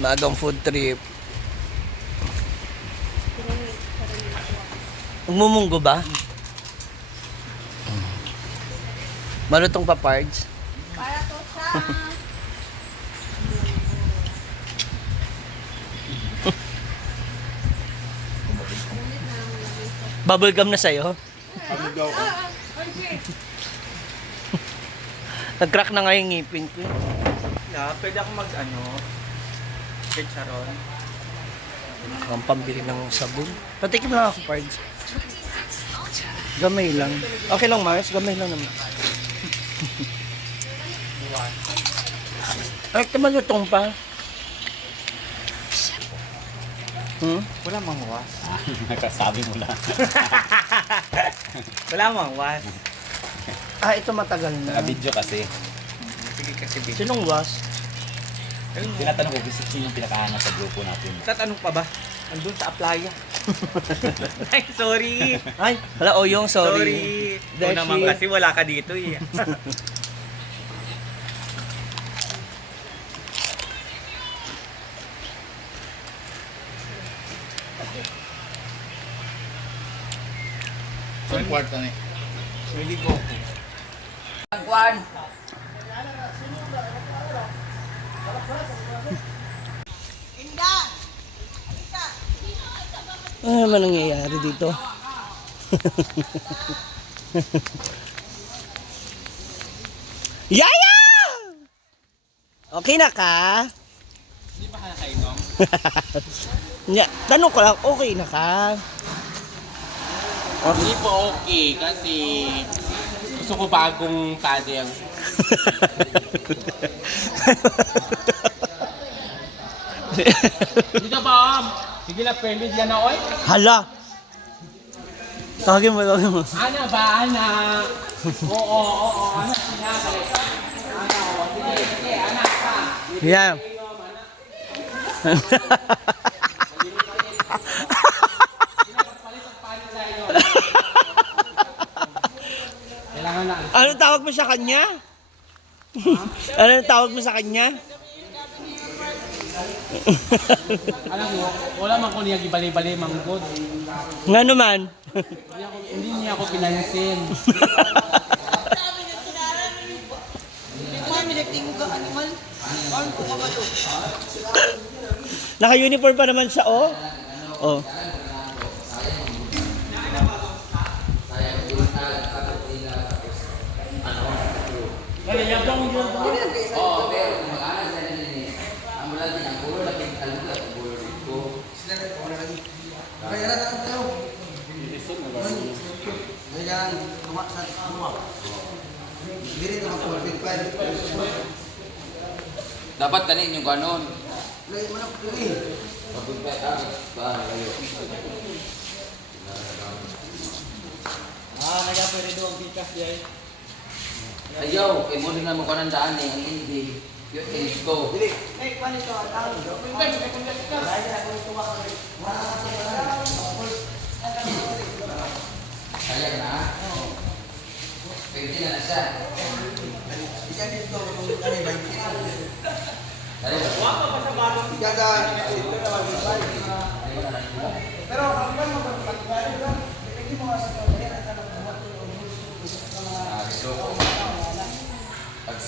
Magang food trip. Magmumunggo ba? Malutong pa parts? Para to sa... Bubblegum na sa'yo? Nag-crack na nga yung ngipin ko. Pwede ako chicharon. Ang pambili ng sabon. Patikim lang ako, parts. Gamay lang. Okay lang, Mars. Gamay lang naman. Ay, malutong pa. Wala mang was. Nakasabi mo lang. Wala mang was. Ah, ito matagal na. Naka-video kasi. Sige kasi big. Sinong was? Tinatanong ko kung sino yung pinakahanap sa grupo natin. Tatanong pa ba? Andun sa Aplaya. Ay, sorry. Ay, wala, Oyong, sorry. Sorry. Ikaw Dashi. naman kasi wala ka dito eh. Ang kwarta na Really go. Kwan. Ano naman nangyayari dito? Yaya! Okay na ka? Hindi pa nakainom? Tanong ko lang, okay na ka? Hindi po okay kasi gusto ko bagong paddle. Dito ba? Sige na, permit yan na oy. Hala! Tawagin mo. Ana ba, ana? Oo, ana sinabi. Ana, sige, ana ka. Yeah. Kailangan na. Anong tawag mo sa kanya? Anong tawag mo sa kanya? Alam mo, wala man ko niya gibali-bali manggod. Nga naman. Hindi niya ako pinansin. Naka-uniform pa naman siya, oh. Oh. Dapat kanin yung kanon. Ayaw, kay mo rin na mo kanan daan eh, ang hindi. Yung ko. Sayang na. Pwede na siya. Pero ang mo depende mo sa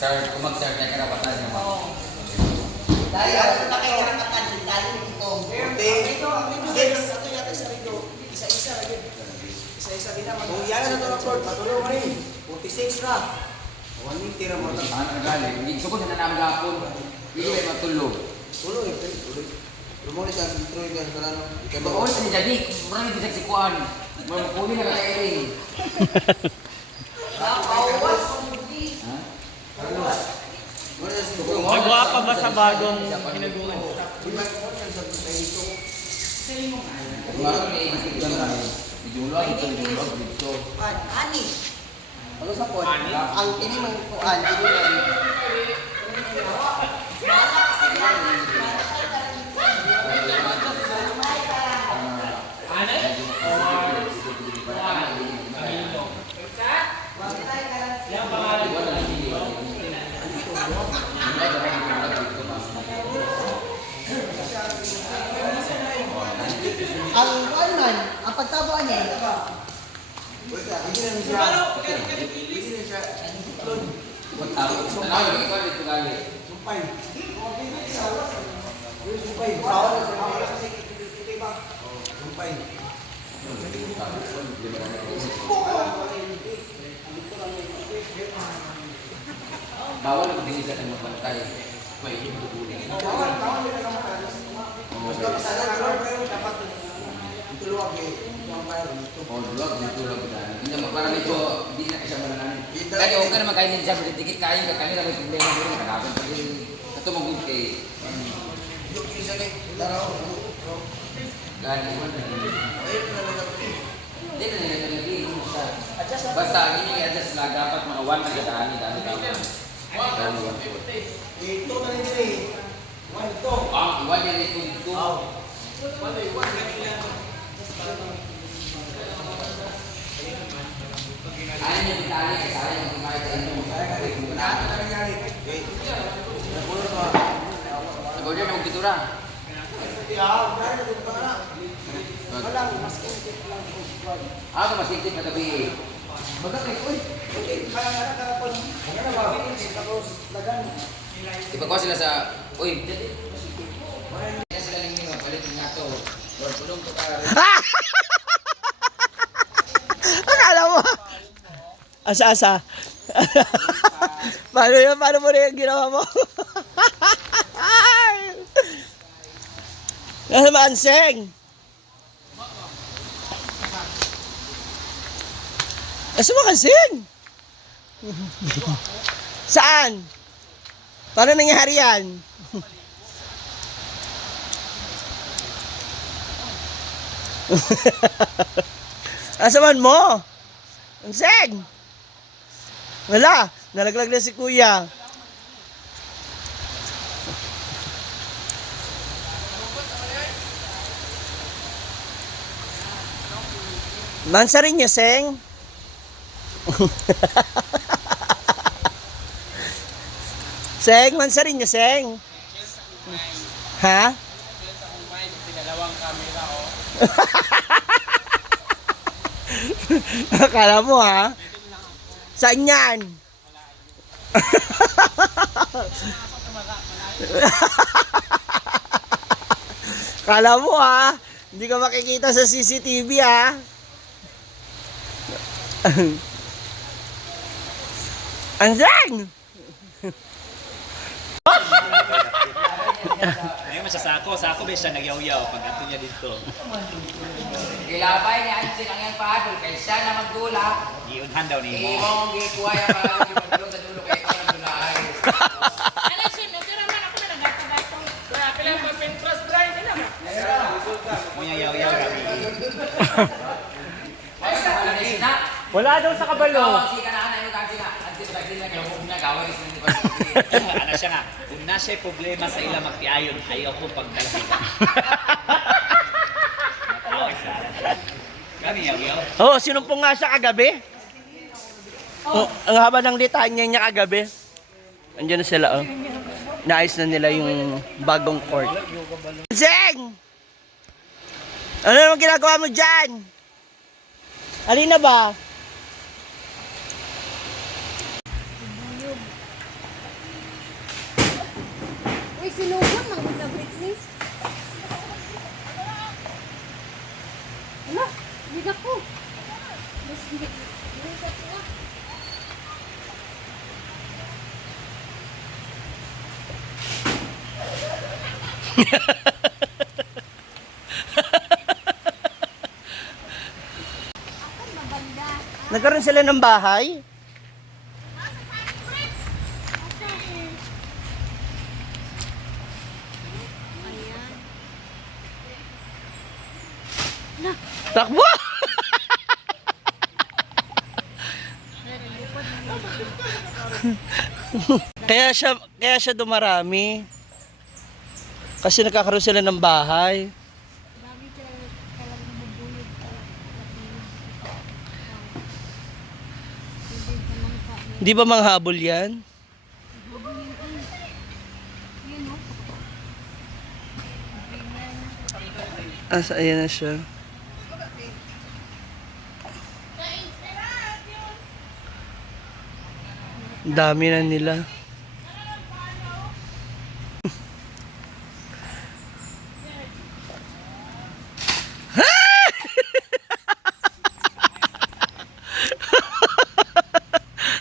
Kung mag-start na karapatan naman. dahil ako na kay karapatan din dahil ito. Ito yata sa rin isa-isa lagi. Isa-isa din naman. Kung yan na ito ng Lord, matulong mo rin. 46 na. 1 tira mo ito. Ano galing? Gusto ko na namin gapon. Hindi kayo matulog. Tuloy. Lumuli ka, tuloy ka sa talano. Oo, sa jadi. Marami din si Kuan. Mamapuli na kaya Nagawa pa ba sa bagong hinaguan? Ani. Ano sa po? Ang ini mang kuan, ini Ang pagtabuan niya. Wait ka, hindi na siya. Hindi na siya. Tapos, tanaw, ikaw dito gali. Sumpay. Sumpay. Sumpay. Bawal ang tingin sa magpantay. May hindi tuloy. Basta kasalanan ko lang pero dapat ituluwag eh. Oh, dulog, dulog dan. Hindi mo para medyo hindi na siya manangan. Kaya huwag ka na magkainin siya, dikit kain ka kanila may problema mo rin nakapon pa rin. Ito magug kay. Yung isa ni Laraw. Gani man. Ayun na lang. Hindi na nila lagi siya. Basta ini adjust lang dapat mga 1 na daan daan. Gani 1. Ito na rin siya eh. One ito. Ang iwan niya ito dito. Ano iwan kanila? Ayaw niya bitali kasi ayaw niya kumain sa inyo. Lahat na nangyari. Nakulot ba? Sabaw niya ng bitura. Dahil na ba na? Walang mas kintik lang. Ako masikip na tabi. Magkakit, uy. Okay, parang anak ka po. Ano na ba? Tapos lagan. Ipagawa sila sa... Uy, kaya sila lingling magpalitin nga to. Lord, pulong to ka. Akala mo. Asa-asa. Paano yun? Paano mo rin yung ginawa mo? Ano naman, Seng? Asa mo ka, Seng? Saan? Paano nangyari yan? Asa man mo? Ang Seng? Wala, nalaglag na si Kuya. Mansa rin niyo, Seng? Seng, mansa rin niyo, Seng? Ha? Akala mo ha? Saan yan? Akala mo ha? Hindi ka makikita sa CCTV ha? Andiyan! Ngayon masasako, sako ba siya nagyaw-yaw pag ato niya dito. Gilabay ni Ansin ang yan paadol kay siya na magdula. Giunhan daw ni mo. Imong gikuha yung mga gipagdulong sa dulo kay ikaw nagdulaay. Ano siya, pero man ako na nagagato. Kaya pala pa Pinterest drive din naman. Munya yaw-yaw kami. Ay, sa wala na sina. Wala daw sa kabalo. Ikaw, si ka na ano yung kansi na. Ansin ba din na kayo kung nagawa is hindi ba? Ano siya nga, kung na siya problema sa ila magtiayon, ayaw ko pagdalhin. Kami yaw-yaw. Oh, sinumpong nga siya kagabi. Oh, ang haba ng litanya niya kagabi. Andiyan na sila, oh. Naayos na nila yung bagong court. Zeng! Ano naman ginagawa mo dyan? Alina ba? Uy, sinugon, manggod na Britney. Ala, hindi ako. Mas hindi. Nagkaroon sila ng bahay? Takbo! kaya siya dumarami. Kasi nagkakaroon sila ng bahay. Di ba manghabol yan? Asa, ayan na siya. Ang dami na nila.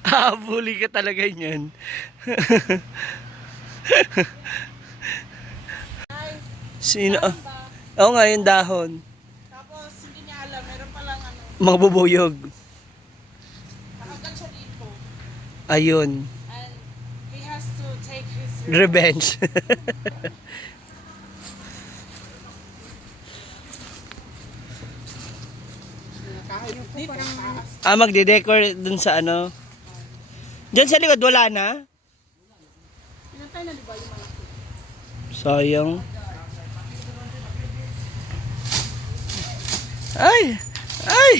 Habuli ka talaga niyan. Sino? Oo nga, yung dahon. Tapos, hindi niya alam, meron palang ano, Mga bubuyog. nakagat siya dito. Ayun. And he has to take his Revenge. Magde-decor dun sa ano. Diyan sa likod, wala na? Pinatay na, di ba, yung malaki? Sayang. Ay! Ay!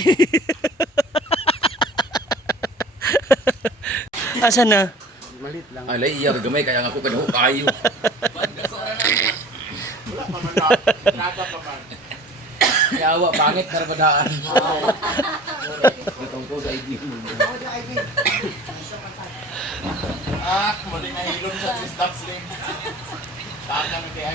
Asan na? Alay, iya gamay kaya nga ako kadaho kayo. Yawa, pangit na rabadaan. Itong ko sa ID. Mali na hilom sa Slim. Saan kami kaya?